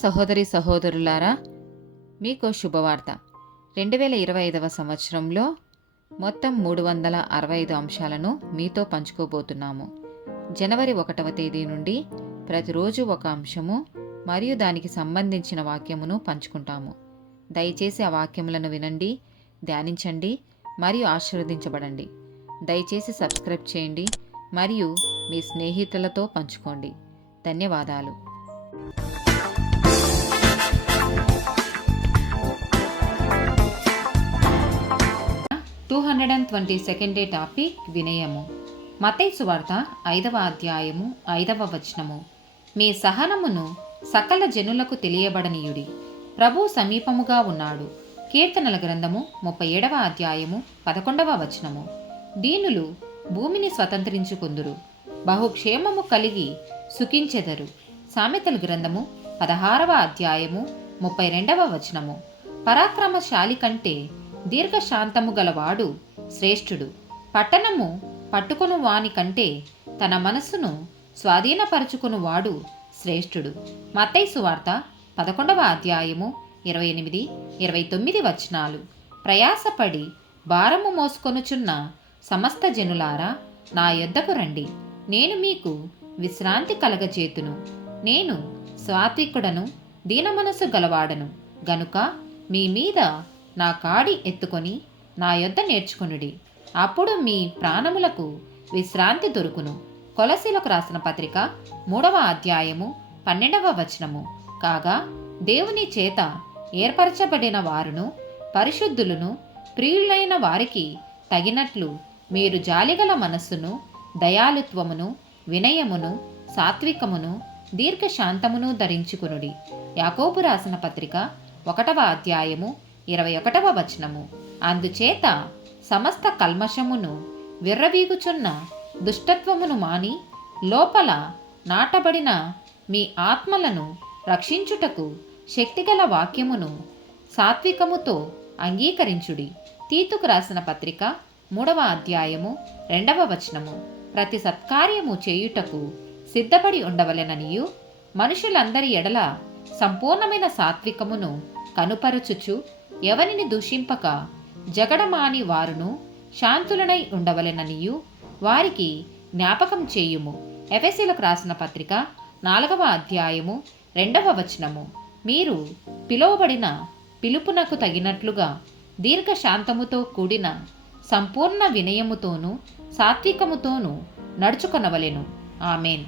సహోదరి సహోదరులారా, మీకు శుభవార్త. 2025 సంవత్సరంలో మొత్తం 365 అంశాలను మీతో పంచుకోబోతున్నాము. జనవరి 1వ తేదీ నుండి ప్రతిరోజు ఒక అంశము మరియు దానికి సంబంధించిన వాక్యమును పంచుకుంటాము. దయచేసి ఆ వాక్యములను వినండి, ధ్యానించండి మరియు ఆశీర్వదించబడండి. దయచేసి సబ్స్క్రైబ్ చేయండి మరియు మీ స్నేహితులతో పంచుకోండి. ధన్యవాదాలు. 222nd డే టాపిక్ వినయము. మత్తయి సువార్త 5వ అధ్యాయము 5వ వచనము. మీ సహనమును సకల జనులకు తెలియబడనీయుడి, ప్రభు సమీపముగా ఉన్నాడు. కీర్తనల గ్రంథము 37వ అధ్యాయము 11వ వచనము. దీనులు భూమిని స్వతంత్రించుకుందురు, బహుక్షేమము కలిగి సుఖించెదరు. సామెతల గ్రంథము 16వ అధ్యాయము 32వ వచనము. పరాక్రమశాలి కంటే దీర్ఘశాంతము గలవాడు శ్రేష్ఠుడు. పట్టణము పట్టుకొను వాని కంటే తన మనస్సును స్వాధీనపరచుకునివాడు శ్రేష్ఠుడు. మత్తయి సువార్త 11వ అధ్యాయము 28, 29 వచనాలు. ప్రయాసపడి భారము మోసుకొనుచున్న సమస్త జనులారా, నా యొద్దకు రండి, నేను మీకు విశ్రాంతి కలగచేతును. నేను సాత్వికుడను, దీనమనసు గలవాడను గనుక మీ మీద నా కాడి ఎత్తుకొని నా యొద్ద నేర్చుకొనుడి, అప్పుడు మీ ప్రాణములకు విశ్రాంతి దొరుకును. కొలసీలకు రాసిన పత్రిక 3వ అధ్యాయము 12వ వచనము. కాగా దేవుని చేత ఏర్పరచబడిన వారును పరిశుద్ధులను ప్రియులైన వారికి తగినట్లు మీరు జాలిగల మనస్సును, దయాలుత్వమును, వినయమును, సాత్వికమును, దీర్ఘశాంతమును ధరించుకునుడి. యాకోబు రాసిన పత్రిక 1వ అధ్యాయము 21వ వచనము. అందుచేత సమస్త కల్మషమును, విర్రవీగుచున్న దుష్టత్వమును మాని లోపల నాటబడిన మీ ఆత్మలను రక్షించుటకు శక్తిగల వాక్యమును సాత్వికముతో అంగీకరించుడి. తీతుకు రాసిన పత్రిక 3వ అధ్యాయము 2వ వచనము. ప్రతి సత్కార్యము చేయుటకు సిద్ధపడి ఉండవలెననియు, మనుషులందరి ఎడల సంపూర్ణమైన సాత్వికమును కనుపరచుచు, ఎవరిని దూషింపక జగడమాని వారును శాంతులనై ఉండవలెననియు వారికి జ్ఞాపకం చేయుము. ఎఫెసీలకు రాసిన పత్రిక 4వ అధ్యాయము 2వ వచనము. మీరు పిలువబడిన పిలుపునకు తగినట్లుగా దీర్ఘశాంతముతో కూడిన సంపూర్ణ వినయముతోనూ సాత్వికముతోనూ నడుచుకొనవలెను. ఆమేన్.